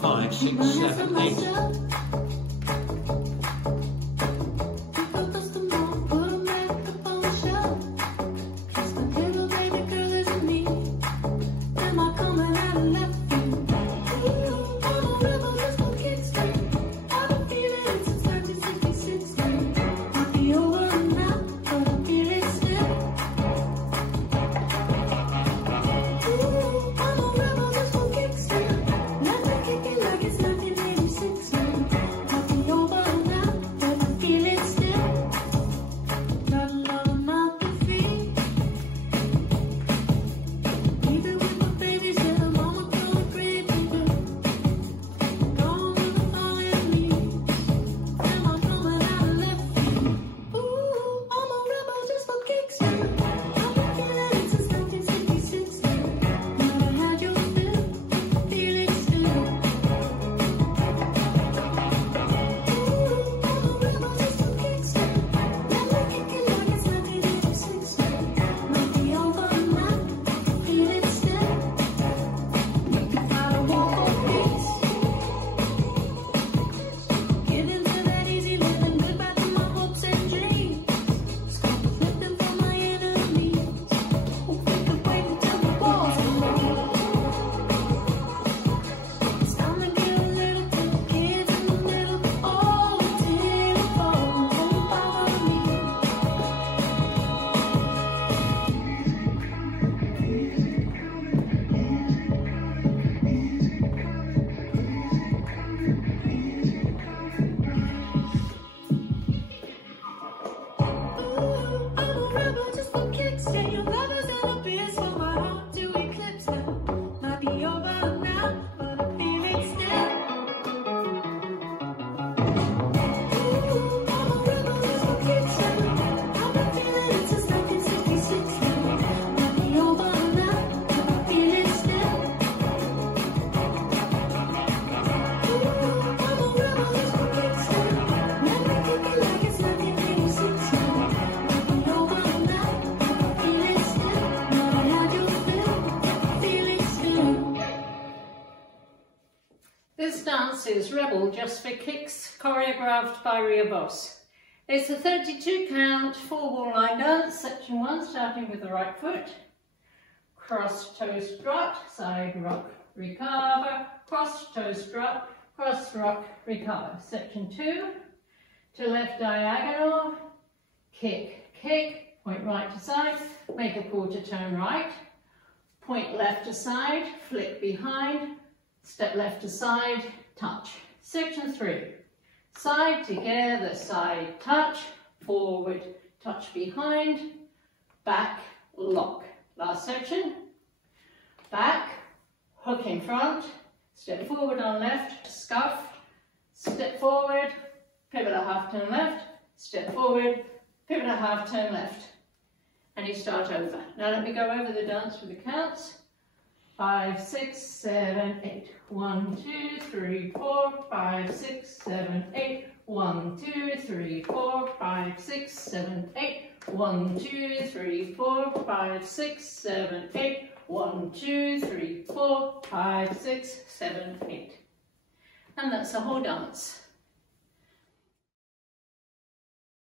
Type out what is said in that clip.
Five, six, seven, eight. This dance is Rebel Just for Kicks, choreographed by Rhea Boss. It's a 32 count, 4-wall line dance, section 1, starting with the right foot. Cross toe strut, side rock, recover, cross toe strut, cross rock, recover. Section 2, to left diagonal, kick, kick, point right to side, make a quarter turn right, point left to side, flick behind, step left to side, touch. Section 3, side together, side touch, forward, touch behind, back, lock. Last section, back, hook in front, step forward on left, scuff, step forward, pivot a half turn left, step forward, pivot a half turn left. And you start over. Now let me go over the dance with the counts. 5, 6, 7, 8. 1, 2, 3, 4, 5, 6, 7, 8. 1, 2, 3, 4, 5, 6, 7, 8. 1, 2, 3, 4, 5, 6, 7, 8. 1, 2, 3, 4, 5, 6, 7, 8. And that's the whole dance.